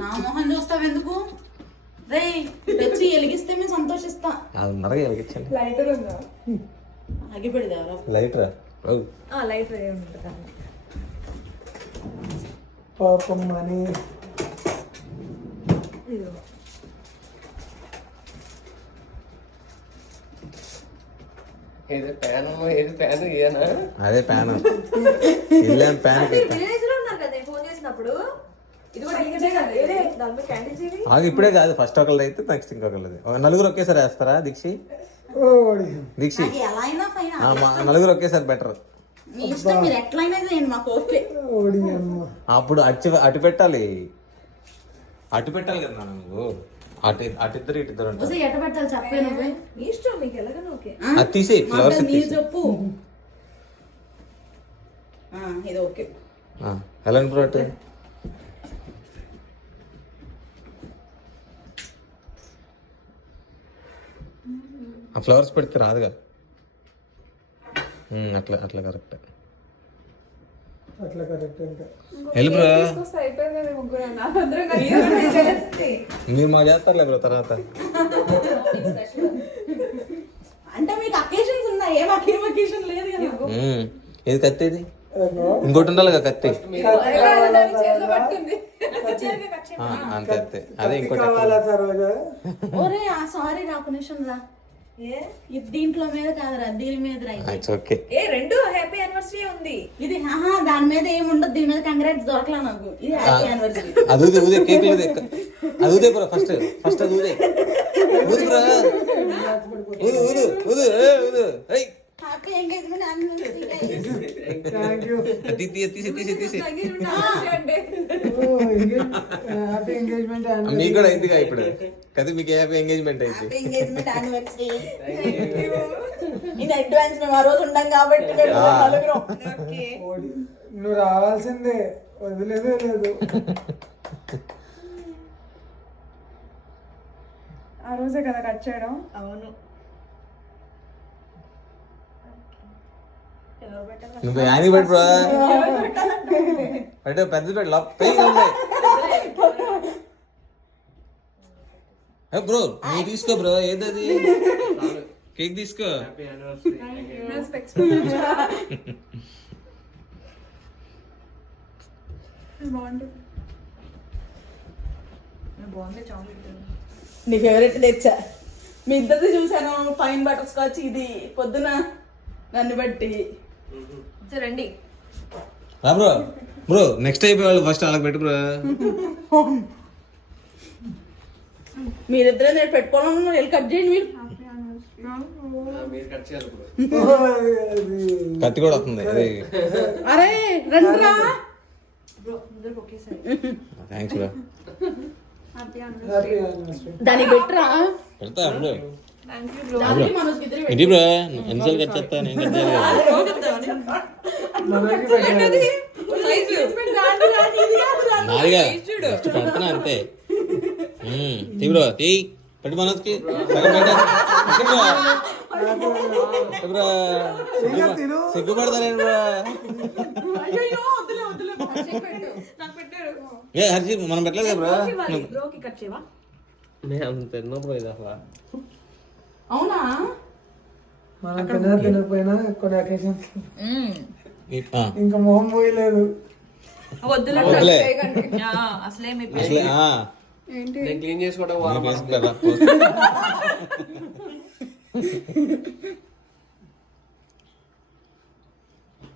నా మొహం చూస్తావు ఎందుకు? రే తెచ్చి వెలిగిస్తే మేము సంతోషిస్తాం. అది ఉన్నది వెలిగించండి. లైటర్ ఉందా? అగిపెడదారా? లైటరా? లైటర్ ఏముంటుంది? పాపం అని అదే ప్యాన్ ఇల్లేం ప్యాన్ విలేజ్ లో ఉన్నారు కదా ఫోన్ చేసినప్పుడు. ఇది కూడా వెలిగించే కదా, దాంట్లో క్యాండిల్స్ ఇవి. ఆగు, ఇప్పుడే కాదు, ఫస్ట్ ఒకళ్ళది అయితే నెక్స్ట్ ఇంకొకళ్ళది. నలుగురు ఒకేసారి వేస్తారా దీక్షి? దీక్షి నాకు ఎలా అయినా ఫైన్. నలుగురు ఒకేసారి బెటర్. మీ ఇష్టం, మీరు ఎట్లయినా చేయండి, మాకు ఓకే. అప్పుడు అటు పెట్టాలి, అటు పెట్టాలి కదా నువ్వు. అటిద్దరు ఇటిద్దరు వస్తే ఎట్ట పెట్టాలి చెప్పే నువ్వే. మీ ఇష్టం, మీకు ఎలాగైనా ఓకే. అది తీసి ఫ్లవర్స్ మీరు చెప్పు. ఇది ఓకే. ఎలా ప్రోట్ ఆ ఫ్లవర్స్ పెడితే రాదుగా. అట్లా అట్లా కరెక్ట్. అట్లా కరెక్ట్. ఇంకా వెళ్ళి బ్రో, అయిపోయింది ముగ్గురు. అందరం కలిసి మీరు మా చేస్తారులే బ్రో తర్వాత. అంటే మీకు అకేషన్స్ ఉన్నాయి, ఏం అకేషన్ లేదు కదా. ఏది కత్తి? ఇది ఇంకోటి ఉండాలి కదా కత్తి. అంతే అంతే, అదే ఇంకోటి. ఓరే సారీ రా, ఒక నిమిషం రా. ఇది దీంట్లో మీద కాదురా, దీని మీద రా. ఓకే. రెండు హ్యాపీ యానివర్సరీ ఉంది. ఇది దాని మీద ఏముండదు, దీని మీద కంగ్రాట్స్ దొరకలా నాకు. ఇది హ్యాపీ యానివర్సరీ. అది ఊదే ఊదే, కేక్ ఊదే, అది ఊదే బ్రో. ఫస్ట్ ఫస్ట్ అది ఊదే, ఊదు బ్రో, ఊదు ఊదు ఊదు ఊదు. Happy engagement anniversary guys. Thank you. తీసి తీసి తీసి తీసి. Happy engagement. మీకు కూడా అయిందిగా ఇప్పుడు కదా, మీకు హ్యాపీ ఎంగేజ్మెంట్ అయింది. Happy engagement anniversary. In advance మేము ఆ రోజు ఉండం కాబట్టి నలుగురం. నువ్వు రావాల్సిందే, వదిలేదే లేదు. ఆ రోజే కదా కట్ చేయడం. అవును. నువ్వు యాని పెట్టు బ్రో, పెట్టు పెద్ద పెట్టు పెయిన్ ఉంది బ్రో. నువ్వు తీసుకో బ్రో, ఏదది కేక్ తీసుకో. నీ ఫేవరెట్ తెచ్చా. మీ ఇద్దరిది చూసాను, ఫైన్ బటర్ స్కాచ్. ఇది పొద్దున నన్ను బట్టి రండి బ్రో. బ్రో నెక్స్ట్ అయిపోయి వాళ్ళు ఫస్ట్ వాళ్ళకి పెట్టు బ్రో. మీరిద్దరే నేను పెట్టుకోవాలన్నా వెళ్ళి కట్ చేయండి. మీరు కత్తి కూడా వస్తుంది. అరే రండి రా. Thanks bro. దానికి పెట్టరా. పెడతా బ్రో. ఏంటి బ్రో ఎన్నిసార్లు కట్ చేస్తా, నేను కట్ చేయాలి. నాదిగా నెక్స్ట్ పెడతాను అంతే. తీ బ్రో, తీ పెట్టు మనోజ్కి సగం పెట్ట. బ్రో సిగ్గుపడతా నేను బ్రో. ఏ హర్జీ మనం పెట్టలేదు బ్రో. నేను తిన్నా బ్రో ఇది అసలు. అవునా? మనం తినకపోయినా కొన్ని అకేషన్స్ ఇంకా మొహం పోయలేదు. వద్దులే అసలే క్లీన్ చేసుకోవడం.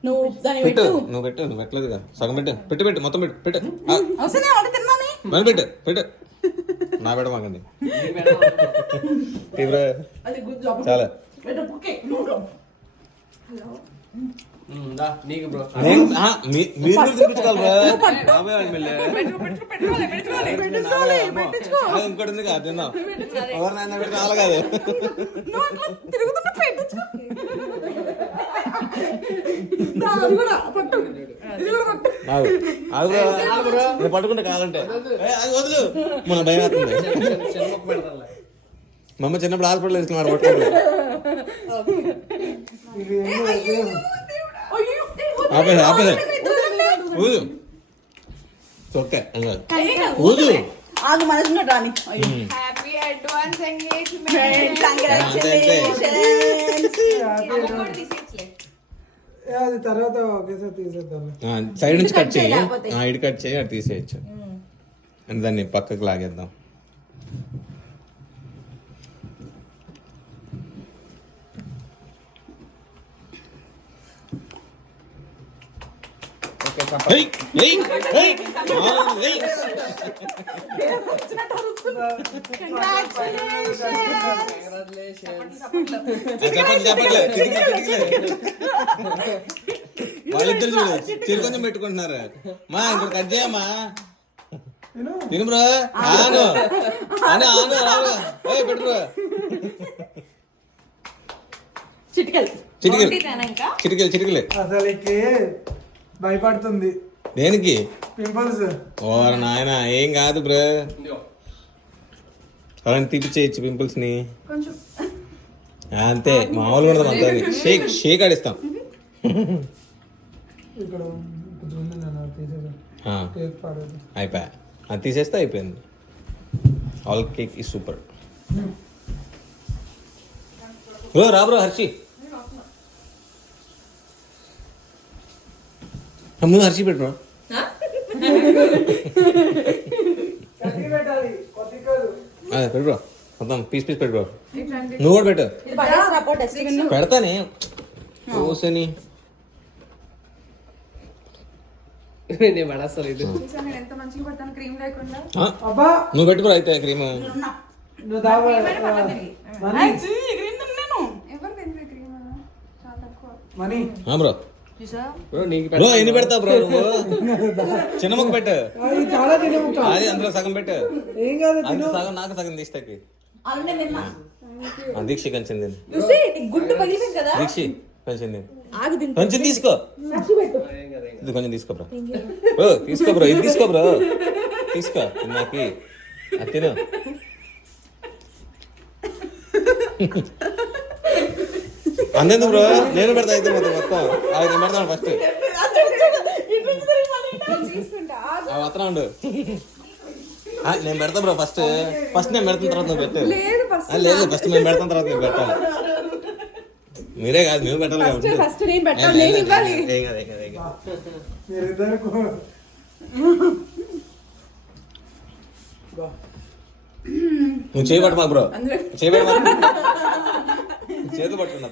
నువ్వు పెట్టు, నువ్వు పెట్టు, నువ్వు పెట్టలేదుగా. సగం పెట్టు, పెట్టు పెట్టు, మొత్తం పెట్టు పెట్టు. మరి పెట్టు పెట్టు, నా పెట్ట మాకండి చాలా. మీరు చూపించుకోవాలి ఇంకోటి ఉంది కదా, తిందాం. ఎవరినైనా పెట్టి రావాలి కాదు. పట్టుకుంటే కావాలంటే వదులు, మన భయం అవుతుంది. మా అమ్మ చిన్నప్పుడు హాస్పిటల్ తీసుకున్నారు పట్టుకోండి. ఆపేది ఆపేది ఊదు. ఓకే ఊదు ఆగు మనసుగా రాని అయ్యో. Happy advance engagement Congratulations. అది తర్వాత ఒకేసారి తీసేద్దాం. సైడ్ నుంచి కట్ చేయి లేకపోతే. ఇటు కట్ చేయి అటు తీసేయచ్చు అంటే దాన్ని పక్కకు లాగేద్దాం ఏయ్, ఏయ్, ఏయ్, ఏయ్. చెప్పట్లే వాళ్ళిద్దరు చూడు చిరు కొంచెం పెట్టుకుంటున్నారు మా ఇక్కడ కట్ చేయమ్మా తిను బ్రో ఆను ఆను ఆను రావు పెట్టు బ్రో చిటికలు చిటికలు చిటికలు చిటికలే అసలుకి భయపడుతుంది దేనికి పింపుల్స్. ఓర నాయన ఏం కాదు బ్రో అలాంటి తీపిచ్చేయచ్చు పింపుల్స్ ని అంతే మామూలుగా ఉండదు అంతా షేక్ షేక్ ఆడిస్తాం ఇక్కడ చూడండి నేను తీసేసాను. కేక్ పాడేది. అయిపోయా అది తీసేస్తే అయిపోయింది ఆల్ కేక్ ఈ సూపర్ బ్రో రా బ్రో హర్షి ముందు హర్షి పెట్టు బ్రో కత్తి పెట్టాలి, కొద్ది కాదు. పెట్టు బ్రో మొత్తం పీస్ పీస్ పెట్టు బ్రో నువ్వు కూడా పెట్టు ఇది పడేసి రాపో డస్ట్బిన్ పెడతానే కోసని నేను పడేస్తాను ఇది నేను ఎంత మంచిగా పడతాను క్రీమ్ లేకుండా అబ్బా నువ్వు పెట్టు బ్రో అయితే క్రీమ్ నువ్వు దావా మనీ ఎవరు తింటే క్రీమ్ చాలా తక్కువ మనీ బ్రో బ్రో నీకు బ్రో ఎన్ని పెడతావు బ్రో నువ్వు చిన్న ముక్క పెట్టు అది చాలా తినము అది అందులో సగం పెట్టు ఏం కాదు అందులో సగం నాకు సగం తీస్తాకి అలానే నిన్న దీక్ష కొంచెం తిను చూసి నీకు గుడ్డు పగిలిపోయింది కదా దీక్ష కొంచెం తిను ఆగు తింటా కొంచెం తీసుకో ఇది కొంచెం తీసుకో బ్రో ఓ తీసుకో బ్రో ఇది తీసుకో బ్రో తీసుకో నాకు అది తిను అంతేందుకు బ్రో నేను పెడతా అయితే మొత్తం అది నేను పెడతాను ఫస్ట్ వస్తా ఉండు నేను పెడతా బ్రో ఫస్ట్ నేను పెడతాను తర్వాత నువ్వు పెట్టు లేదు ఫస్ట్ నేను పెడతాను తర్వాత నేను పెట్టాలి మీరే కాదు మేము పెట్టాలి కాబట్టి ఫస్ట్ నేను పెట్టాలి నేను ఇవ్వాలి ఏం కాదు ఏం కాదు ఏం కాదు మీరిద్దరు నువ్వు చేయబట్టు మాకు బ్రో చేయబట్టు చేతులు పట్టుకున్నా